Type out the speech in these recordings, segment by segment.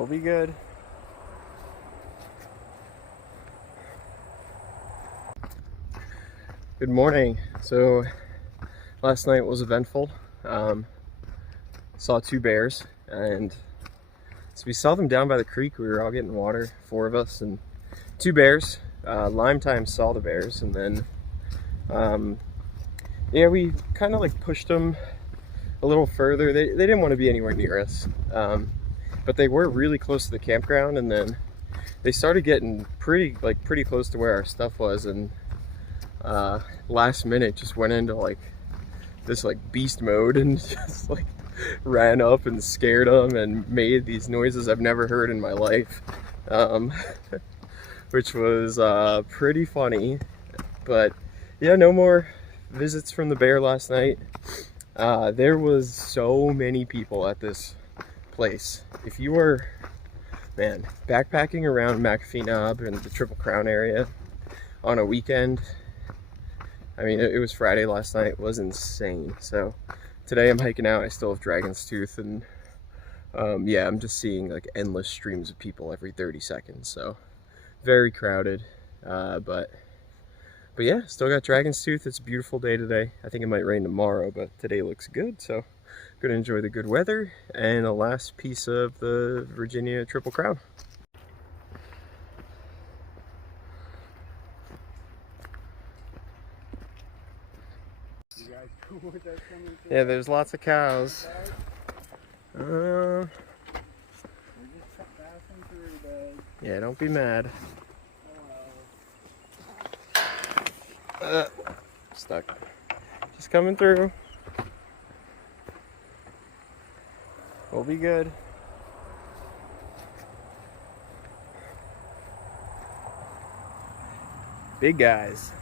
We'll be good. Good morning. So last night was eventful. Saw 2 bears, and so we saw them down by the creek. We were all getting water, 4 of us, and 2 bears. Lime Time saw the bears, and then yeah, we kind of like pushed them a little further. They didn't want to be anywhere near us, but they were really close to the campground, and then they started getting pretty close to where our stuff was, and last minute just went into like this beast mode and just like ran up and scared them and made these noises I've never heard in my life, which was pretty funny. But yeah, no more visits from the bear last night. There was so many people at this place. If you were, man, backpacking around McAfee Knob and the Triple Crown area on a weekend, I mean, it was Friday last night, it was insane. So today I'm hiking out. I still have Dragon's Tooth, and yeah, I'm just seeing like endless streams of people every 30 seconds. So very crowded, but yeah, still got Dragon's Tooth. It's a beautiful day today. I think it might rain tomorrow, but today looks good. So gonna enjoy the good weather and the last piece of the Virginia Triple Crown. Yeah, there's lots of cows. Yeah, don't be mad. Stuck. Just coming through. We'll be good. Big guys.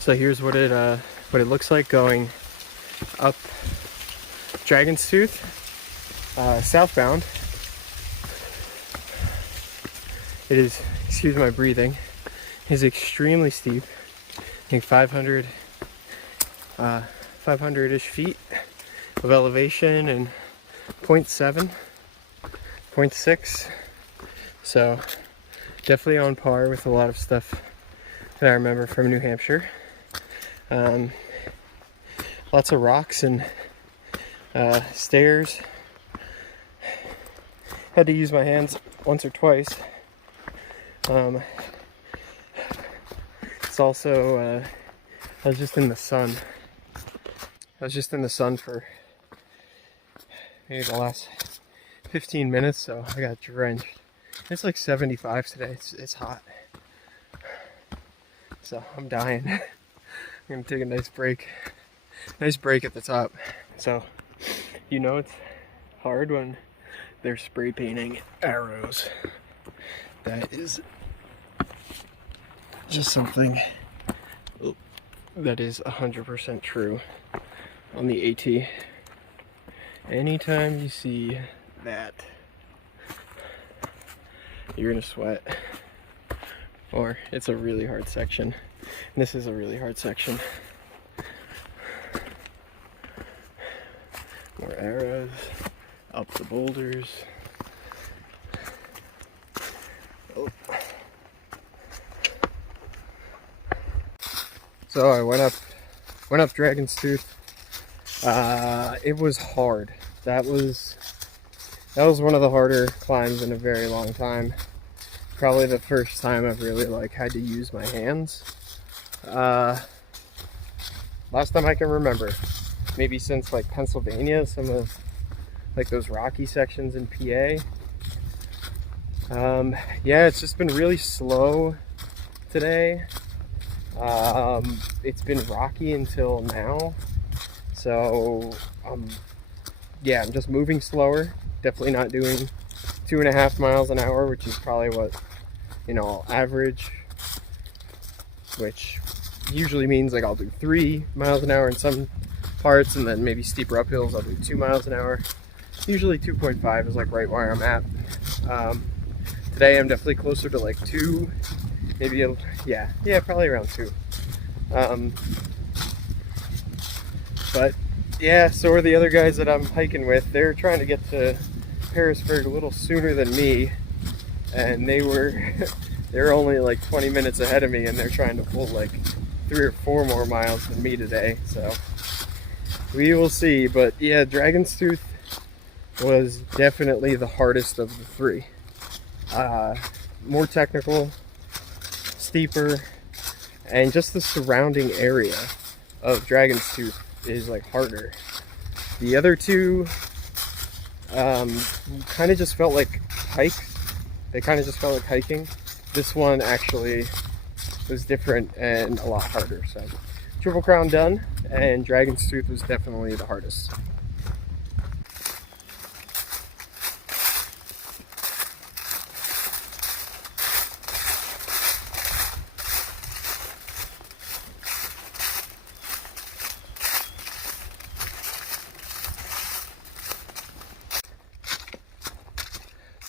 So here's what it looks like going up Dragon's Tooth, southbound. It is, excuse my breathing, is extremely steep. I think 500-ish feet of elevation and 0.7, 0.6. So definitely on par with a lot of stuff that I remember from New Hampshire. Lots of rocks and stairs. Had to use my hands once or twice. It's also, I was just in the sun. For maybe the last 15 minutes, so I got drenched. It's like 75 today. It's hot. So I'm dying. I'm gonna take a nice break at the top. So you know it's hard when they're spray painting arrows. That is just something that is 100% true on the AT. Anytime you see that, you're gonna sweat. Or it's a really hard section. And this is a really hard section. More arrows, up the boulders. Oh. So I went up Dragon's Tooth. It was hard. That was one of the harder climbs in a very long time. Probably the first time I've really had to use my hands. Last time I can remember, maybe since Pennsylvania, some of those rocky sections in PA. Yeah, it's just been really slow today. It's been rocky until now. So yeah, I'm just moving slower, definitely not doing 2.5 miles an hour, which is probably what, you know, I'll average, which usually means like I'll do 3 miles an hour in some parts, and then maybe steeper uphills I'll do 2 miles an hour. Usually 2.5 is like right where I'm at. Today I'm definitely closer to like 2, maybe yeah, probably around 2. But yeah, so are the other guys that I'm hiking with. They're trying to get to Harrisburg a little sooner than me, and they're only like 20 minutes ahead of me, and they're trying to pull like 3 or 4 more miles than me today. So we will see. But yeah, Dragon's Tooth was definitely the hardest of the 3. More technical, steeper, and just the surrounding area of Dragon's Tooth is like harder. The other 2 kind of just felt like hikes. They kind of just felt like hiking. This one actually was different and a lot harder. So Triple Crown done, and Dragon's Tooth was definitely the hardest.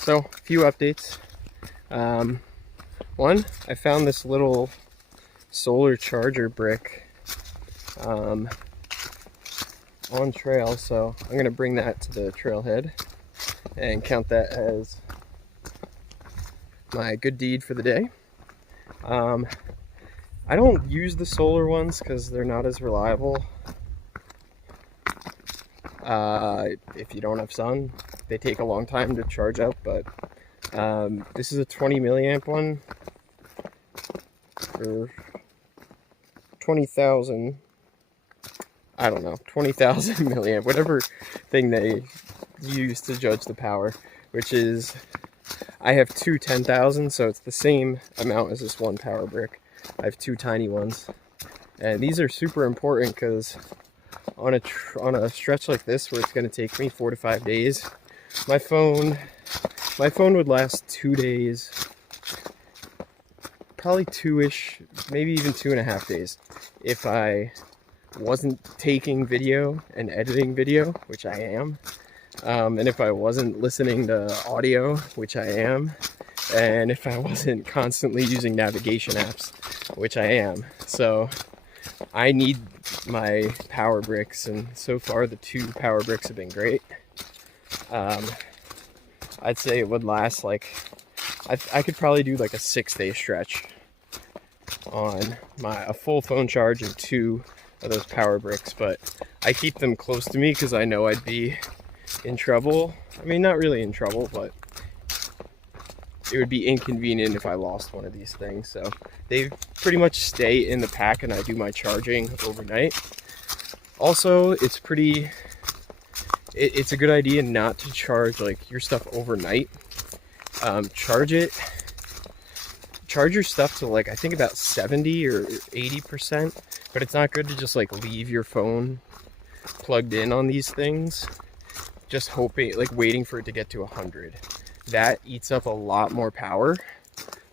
So, a few updates. One, I found this little solar charger brick on trail, so I'm going to bring that to the trailhead and count that as my good deed for the day. I don't use the solar ones because they're not as reliable. If you don't have sun, they take a long time to charge up, but this is a 20 milliamp one for 20,000, I don't know, 20,000 milliamp, whatever thing they use to judge the power, which is, I have 2 10,000, so it's the same amount as this one power brick. I have 2 tiny ones, and these are super important because on a stretch like this where it's going to take me 4 to 5 days, my phone would last 2 days, probably 2-ish, maybe even 2.5 days, if I wasn't taking video and editing video, which I am, and if I wasn't listening to audio, which I am, and if I wasn't constantly using navigation apps, which I am. So I need my power bricks, and so far the 2 power bricks have been great. I'd say it would last like, I could probably do like a 6-day stretch on a full phone charge and 2 of those power bricks, but I keep them close to me because I know I'd be in trouble. I mean, not really in trouble, but it would be inconvenient if I lost one of these things. So they pretty much stay in the pack, and I do my charging overnight. Also, it's a good idea not to charge like your stuff overnight. Charge your stuff to like, I think about 70 or 80%, but it's not good to just like leave your phone plugged in on these things, just hoping, like waiting for it to get to 100. That eats up a lot more power.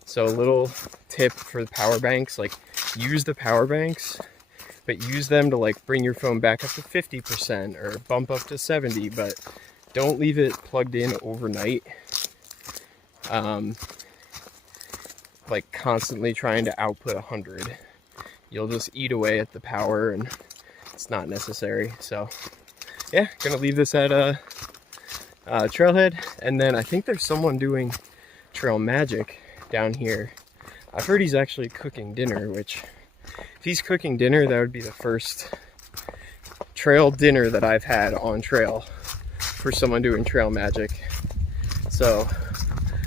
So a little tip for the power banks, like use the power banks, but use them to like bring your phone back up to 50% or bump up to 70, but don't leave it plugged in overnight. Like constantly trying to output 100. You'll just eat away at the power, and it's not necessary. So yeah, gonna leave this at trailhead, and then I think there's someone doing trail magic down here. I've heard he's actually cooking dinner, which if he's cooking dinner, that would be the first trail dinner that I've had on trail for someone doing trail magic. So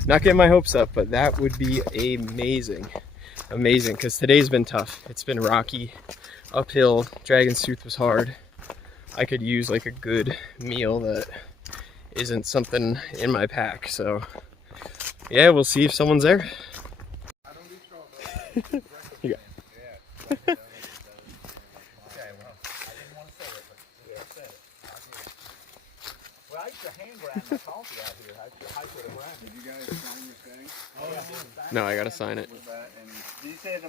not getting my hopes up, but that would be amazing, because today's been tough. It's been rocky, uphill. Dragon's Tooth was hard. I could use like a good meal that isn't something in my pack. So yeah, we'll see if someone's there. said it. Well, I used to hand grind my coffee out here. I used to hike with a grinder. Did you guys sign your thing? Oh, yeah. No, I gotta sign it. With that, and did you say the